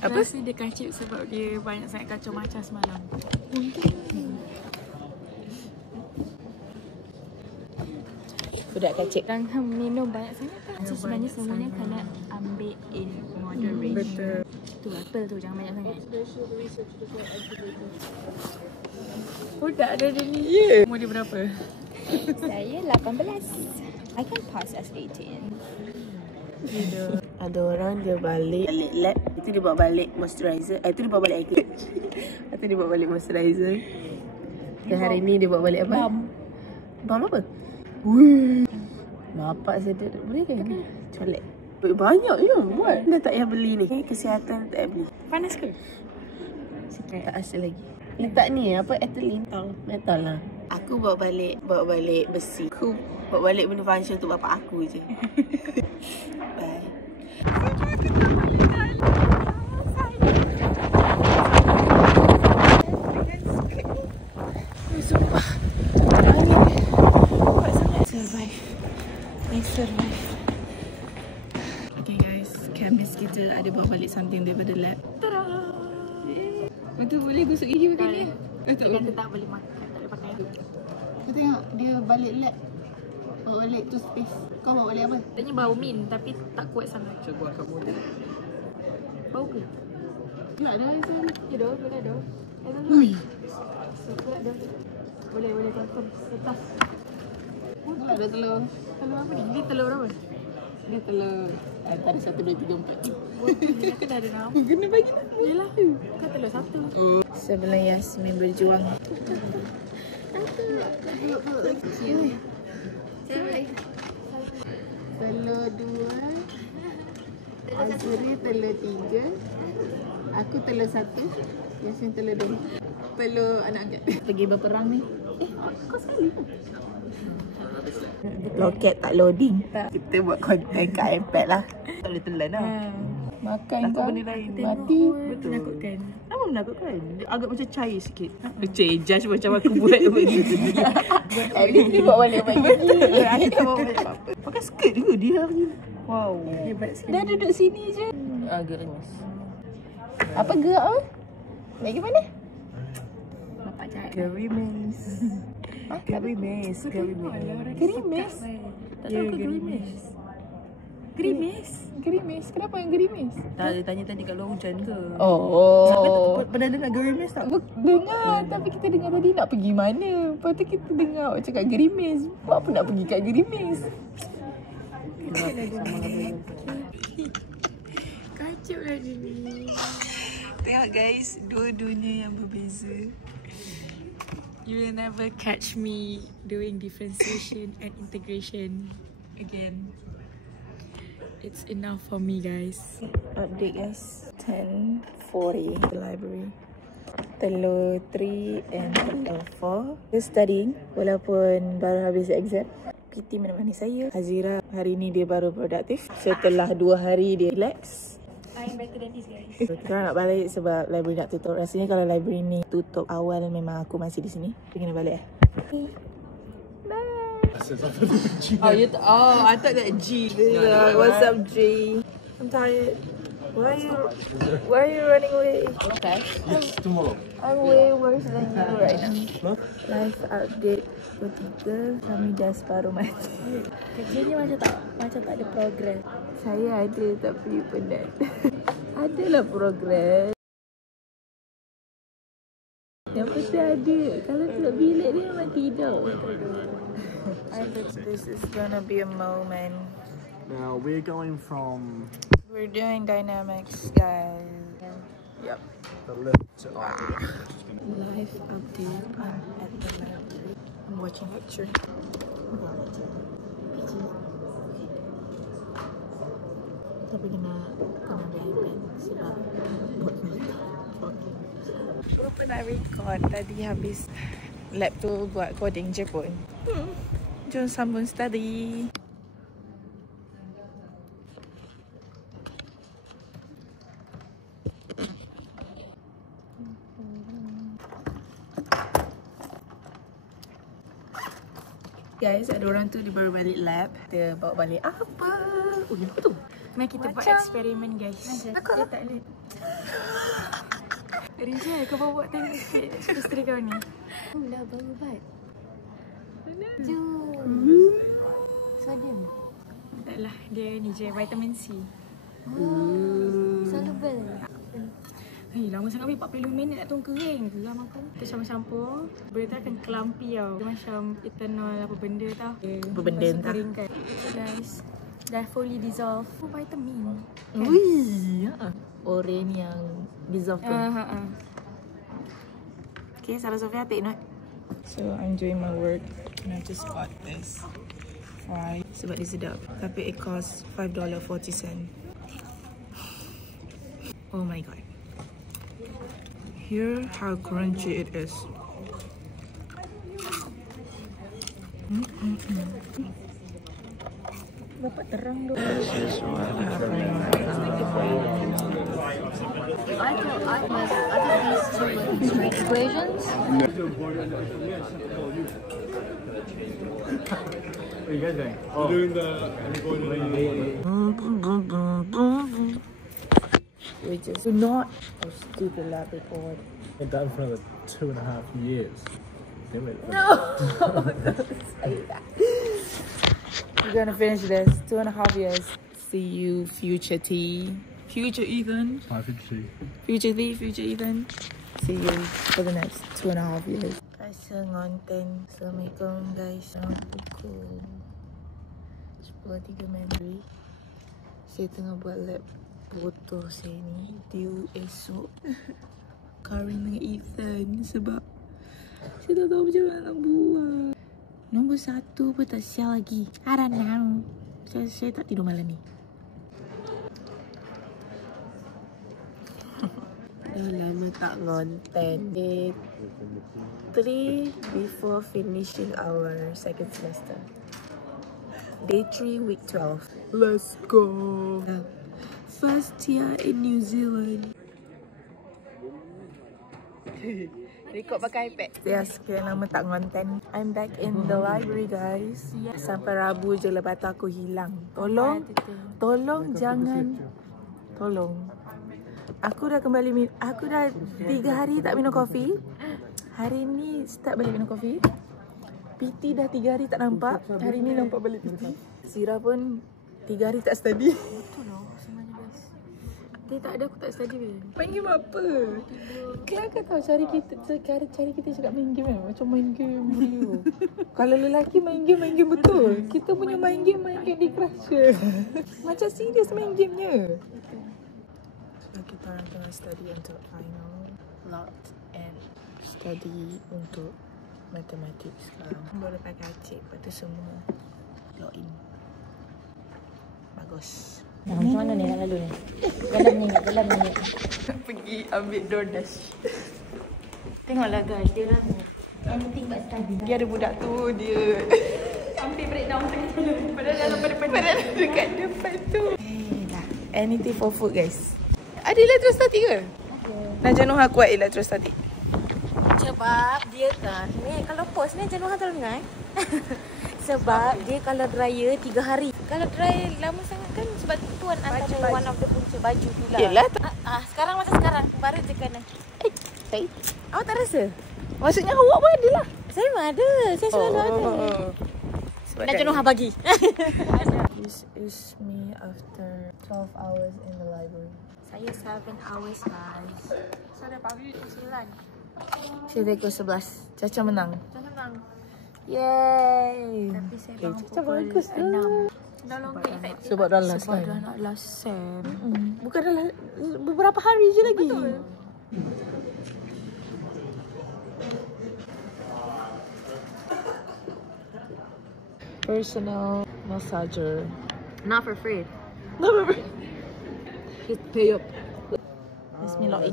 Aku rasa dia kacip sebab dia banyak sangat kacau macam semalam. Budak kacip. Jangan minum banyak sangat kan. So sebenarnya semuanya kena ambil in moderation. Betul. Tu apple tu jangan banyak sangat. Budak ada dia ni. Umur dia berapa? Saya 18. I can pass as 18. Ada orang dia balik lab, itu dia bawa balik moisturizer. Itu dia bawa balik air clean. Itu dia bawa balik moisturizer. Dan hari ni dia bawa balik apa? Balm apa? Wih. Bapak saya boleh kan? Colek. Banyak je buat. Dah tak payah beli ni. Kesihatan tak payah beli. Panas ke? Sikit tak asal lagi. Letak ni apa? Ethylene. Metal lah. Aku bawa balik besi. Aku bawa balik benda function untuk bapak aku je. Bye. Sumpah. Survive. I survive. Okay guys, chemist kita ada bawa balik something daripada lab. Tada! Betul boleh gosok gigi pakai ni? Dia kata tak boleh makan, tak boleh pakai. Kau tengok dia balik lab. Bawa balik toothpaste. Kau bawa balik apa? Katanya bau mint tapi tak kuat sangat. Cuba kamu dia. Bau ke? Tak ada rasa. Ya dah, boleh dah. Ui. Boleh confirm. Letas. Ada telur. Telur apa ni? Ini telur berapa? Dia telur antara 1, 2, 3, 4. Aku dah ada nama. Kena bagi nama. Yelah, kan telur satu. Sebelum Yasmin berjuang. Telur 2. Azri telur 3. Aku telur 1. Yasmin telur 2. Telur anak angkat. Pergi berperang ni. Kau sekali pun. Loket tak loading. Kita buat konten kat iPad lah. Tak boleh telan lah. Makan kau benda lain. Mati. Betul. Menakutkan. Kenapa menakutkan? Dia agak macam cair sikit. Judge macam aku buat begini. At least dia bawa balik begini. Aku tak bawa balik apa-apa. Pakai skirt juga dia hari ni. Wow. Hebat sekali. Dah duduk sini je. Agak remas. Apa gerak apa? Nak pergi mana? Bapak cakap. Gerimis. Gerimis. Gerimis? Tak tahu ke gerimis? Gerimis? Kenapa yang gerimis? Tak, dia tanya tadi kat luar hujan ke? Oh. Pernah dengar gerimis tak? Dengar, tapi kita dengar tadi nak pergi mana. Lepas tu kita dengar awak cakap gerimis. Buat apa nak pergi kat gerimis? Kacau lah dia ni. Tengok guys, dua dunia yang berbeza. You will never catch me doing differentiation and integration again. It's enough for me guys. Update guys, 10:40 the library. Telur 3 and telur 4. We're studying walaupun baru habis exam. PT menemani saya. Hazira hari ni dia baru produktif. Setelah 2 hari dia relax. I'm better than this guys. Kita nak balik sebab library nak tutup. Rasanya kalau library ni tutup awal memang aku masih di sini. Kita kena balik eh. I thought that G. What's up, G? I'm tired. Why are you running away? Okay. Yes, tomorrow. I'm way worse than you right now. Life update ketiga, kami dah separuh mati. Kerjanya macam tak ada progress. Saya ada tapi penat. Adalah progress. Yang pasti ada. Kalau tak bilik dia memang tidur. This is gonna be a moment. Now we're going from We're doing dynamics, guys. Yep. the left to Life update. I'm at the library. I'm watching lecture. Tapi kena iPad sebab buat mereka. Lupa nak record. Tadi habis lab tu buat coding je pun. Jom sambung study. Guys, ada orang tu dia baru balik lab. Dia bawa balik apa? Oh, apa tu? Mari kita buat Macam- eksperimen guys. Aku Dia tak boleh. Rizal, kau bawa tengok sikit isteri kau ni. Dah baru buat. Jom. Sodium. Taklah, dia ni je, vitamin C. Soluble. Hei, lama sangat weh, 45 minit nak tunggu kering. Geram aku. Kita campur-campur. Benda tu akan clumpy tau. Dia macam ethanol apa benda tau. Apa benda Lepas tu entah. keringkan. So guys, dah fully dissolve. Oh, vitamin. Wih, oren yang dissolve tu. Okay, Sarah Sofia take note. So I'm doing my work and I just bought this fry. Sebab dia sedap. Tapi it costs $5.40. Oh my god. Hear how crunchy it is. Bapak terang tu. This is what happened right I thought these two were equations. What are you guys doing? Oh. Doing the. We just do not stupid lab report. Did that for another 2.5 years. Damn it. No, don't say that. We're gonna finish this 2.5 years. See you, future T, future Ethan, I think she. future T, future Ethan. See you for the next 2.5 years. Rasa ngonten. Assalamualaikum guys. Pukul 10.03 Mandarin. Saya tengah buat lab foto saya ni due esok. Karin dengan Ethan sebab saya tak tahu macam mana nak buat. Nombor 1 pun tak siap lagi. I don't know. Saya tak tidur malam ni. Dah lama tak ngonten. Day 3 before finishing our second semester. Day 3 week 12. Let's go. First year in New Zealand. Record pakai iPad. Ya, sekian lama tak ngonten. I'm back in the library guys. Sampai Rabu je, lepas tu aku hilang. Tolong jangan. Tolong. Aku dah kembali aku dah 3 hari tak minum kopi. Hari ni start balik minum kopi. PT dah 3 hari tak nampak. Hari ni nampak balik PT. Sira pun 3 hari tak study. Betul lah sebenarnya guys. Dia tak ada, aku tak study pun. Main game apa? Kelakar tau cari kita cakap main game kan. Macam main game Rio. Kalau lelaki main game betul. Kita punya main game di crash je. Macam serius main gamenya. So kita orang tengah study untuk final lot and study untuk matematik sekarang. Baru pakai cik, lepas tu semua login. Bagus. Macam mana ni nak lalu ni? Dalam ni. Pergi ambil DoorDash. Tengoklah guys, dia orang anything but study. Dia ada budak tu, dia Sampai breakdown padahal dalam depan. padahal dekat depan tu. Lah, anything for food guys. Ada elektrostatik ke? Nak Janoha kuat elektrostatik. Sebab dia kan, ni kalau post ni Janoha kalau dengar sebab dia kalau dryer 3 hari. Kalau dryer lama sangat kan sebab tu antara one of the punca baju tu lah. Yelah. Sekarang macam sekarang, baru je kena. Hey, Awak tak rasa? maksudnya awak pun ada lah. Saya memang ada, saya selalu ada. Nak Janoha bagi. This is me after 12 hours in the library. Saya 7 hours guys. Saya pagi 9. Saya pukul 11. Caca menang. Jangan menang. Yay. Tapi saya bangun Caca pukul bagus 6. Dah longgar effective. Sebab dah last Sebab kan? dah nak last sem. Bukan dah beberapa hari je lagi. Betul. Personal massager. Not for free. Just pay up. Bismillah.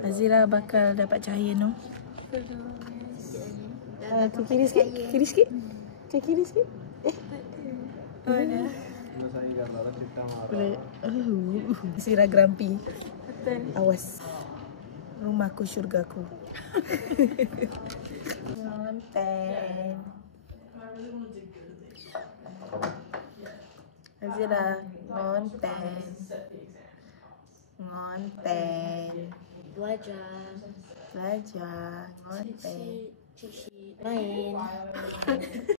Azira bakal dapat cahaya no. Ke kiri sikit. Kiri sikit. Ke kiri sikit. Boleh. Azira grumpy. Awas. Rumahku syurgaku. Ngonten. Azira ngonten. Ngonten. Belajar. Belajar. Ngontek. Cheat sheet. Main.